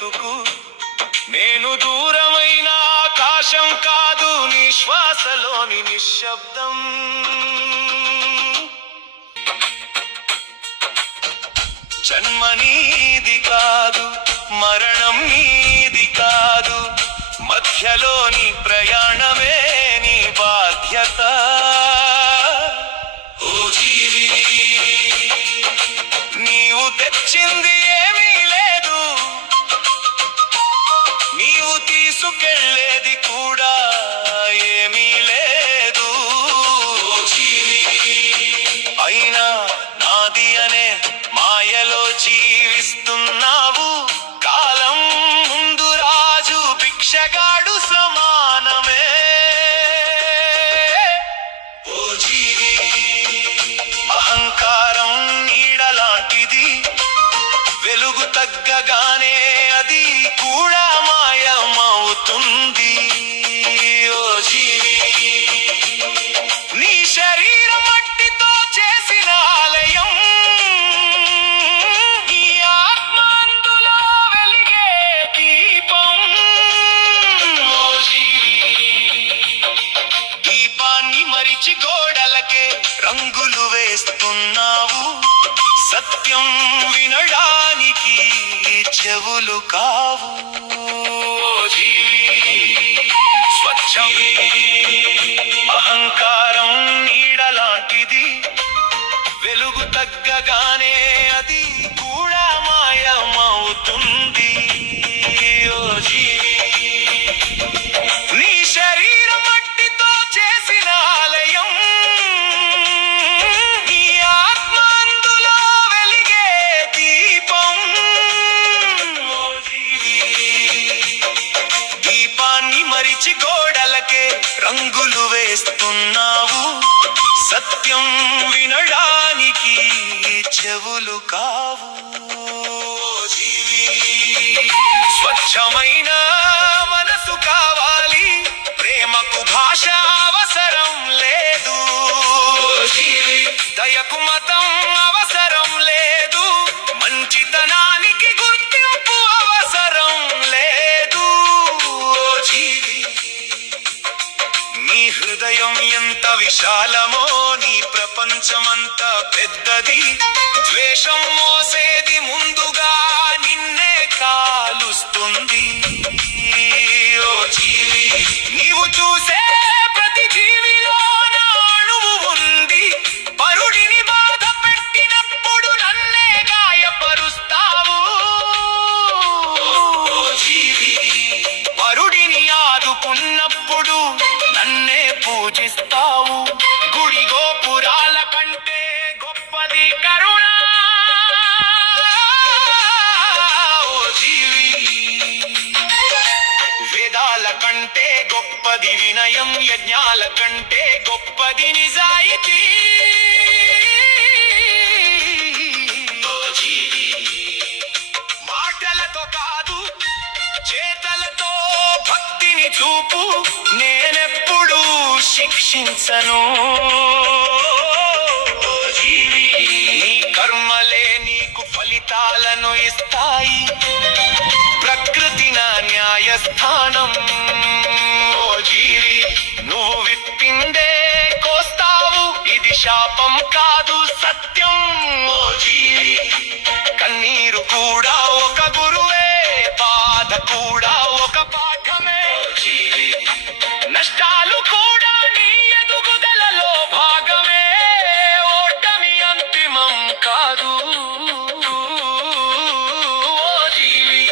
గొంతుకు. నేను దూరమైన ఆకాశం కాదు, నీ శ్వాసలోని నిశ్శబ్దం. జన్మ నీది కాదు, మరణం నీది కాదు, మధ్యలోని ప్రయాణమే నీ బాధ్యత. ఓ జీవి, నీవు తెచ్చింది ఏమీ లేదు, నీవు తీసుకెళ్ళేది కూడా ఏమీ లేదు. ఓ జీవి, అయినా నాది అనే మాయలో జీవిస్తున్నావు. కాలం ముందు రాజు భిక్షగాడు సమానమే. ఓ జీవి, అహంకారం నీడలాంటిది, వెలుగు తగ్గగానే అది కూడా మాయమవుతుంది. ఓ జీవి, నీ శరీరం మట్టితో చేసిన ఆలయం, నీ ఆత్మ అందులో వెలిగే దీపం. ఓ జీవి, దీపాన్ని మరిచి గోడలకే రంగులు వేస్తున్నావు. సత్యం వినడానికి చెవులు కావు. ఓ జీవి, స్వచ్ఛం అహంకారం నీడలాంటిది, వెలుగు తగ్గగానే అది కూడా మాయమవుతుంది. ఓ జీవి, నీ శరీరం మట్టితో చేసిన ఆలయం, నీ ఆత్మ అందులో వెలిగే దీపం. ఓ జీవి, దీపాన్ని మరిచి గోడలకే రంగులు వేస్తున్నావు. సత్యం వినడానికి చెవులు కావు. ఓ జీవి, స్వచ్ఛమైన మనసు కావాలి, ప్రేమకు భాష అవసరం లేదు. ఓ జీవి, దయకు మతం అవసరం లేదు, మంచితనానికి గుర్తింపు అవసరం లేదు. ఓ జీవి, నీ హృదయం ఎంత విశాలమో, నీ ప్రపంచమంత పెద్దది. ద్వేషం మోసేది ముందుగా నిన్నే కాలుస్తుంది. ఓ జీవి, నీవు చూసే ప్రతి జీవిలో నా అణువు ఉంది. పరుడిని బాధ పెట్టినప్పుడు నన్నే గాయపరుస్తావు. ఓ జీవి, పరుడిని ఆదుకున్నప్పుడు నన్నే పూజిస్తావు. గుడి గోపురాల కంటే గొప్పది కరుణ. ఓ జీవి, వేదాల కంటే గొప్పది వినయం, యజ్ఞాల కంటే గొప్పది నిజాయితీ. ఓ జీవి, మాటలతో కాదు చేతలతో భక్తిని చూపు, నేనెప్పుడు శిక్షించను. ఓ జీవి, నీ కర్మలే నీకు ఫలితాలను ఇస్తాయి, ప్రకృతి నా న్యాయస్థానం. ఓ జీవి, నువ్వు విప్పిందే కోస్తావు, ఇది శాపం కాదు సత్యం. ఓ జీవి, కన్నీరు కూడా ఒక గురువే, బాధ కూడా ఒక పాఠమే. ఓ జీవి, నష్టాలు కూడా నీ ఎదుగుదలలో భాగమే, ఓటమి అంతిమం కాదు. ఓ జీవి,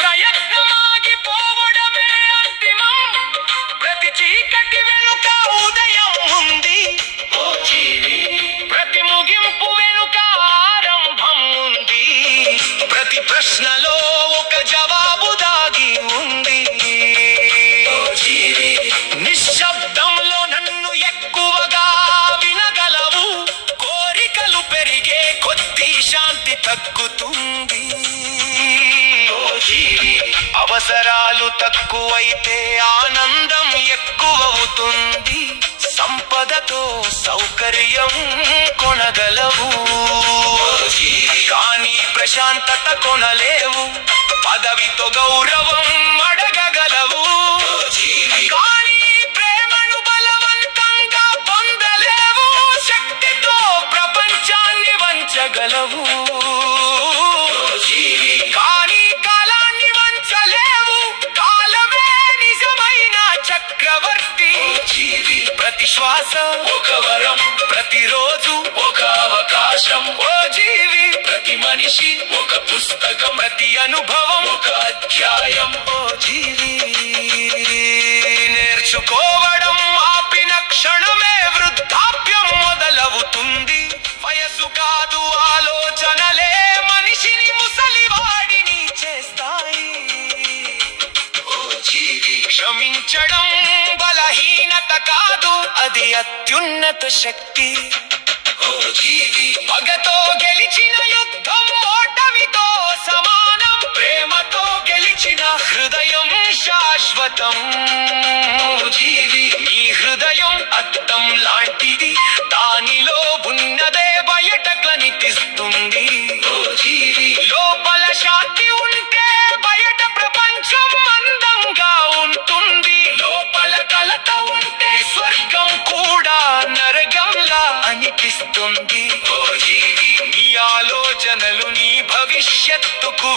ప్రయత్నమాగిపోవడమే అంతిమం, ప్రతి చీకటి వెనుక ఉదయం ఉంది. ఓ జీవి, ప్రతి ముగింపు వెనుక ఆరంభం ఉంది, ప్రతి ప్రశ్నలో ఒక జవాబు దాగి ఉంది. ఓ జీవి, నిశ్శబ్దంలో నన్ను ఎక్కువగా వినగలవు, కోరికలు పెరిగే కొద్దీ శాంతి తగ్గుతుంది. ఓ జీవి, అవసరాలు తక్కువైతే ఆనందం ఎక్కువవుతుంది. సంపదతో సౌకర్యం కొనగలవు, కానీ ప్రశాంతత కొనలేవు. పదవితో గౌరవం అడగగలవు, కానీ ప్రేమను బలవంతంగా పొందలేవు. శక్తితో ప్రపంచాన్ని వంచగలవు, కానీ కాలాన్ని వంచలేవు. కాలమే నిజమైన చక్రవర్తి. ప్రతి శ్వాస ఒక వరం, ప్రతిరోజు ఒక అవకాశం. ఓ జీవి, ప్రతి మనిషి ఒక పుస్తకం, ప్రతి అనుభవం ఒక అధ్యాయం. ఓ జీవి, నేర్చుకోవడం ఆపిన క్షణమే వృద్ధాప్యం మొదలవుతుంది. వయసు కాదు, ఆలోచనలే మనిషిని ముసలివాడిని చేస్తాయి. ఓ జీవి, క్షమించడం బలహీనత కాదు, అది అత్యున్నత శక్తి. ఓ జీవి, పగతో గెలిచిన యుద్ధం ఓటమితో సమానం. ప్రేమతో గెలిచిన హృదయం శాశ్వతం. ఓ జీవి, నీ హృదయం అద్దం లాంటిది, దానిలో ఉన్నదే బయట కనిపిస్తుంది. ఓ జీవి, లోపల శాంతి ఉంటే బయట ప్రపంచం అందంగా ఉంటుంది. లోపల కలత ఉంటే స్వర్గం కూడా నరకంలా అనిపిస్తుంది. ఓ జీవి, నీ ఆలోచనలు నీ భవిష్యత్తుకు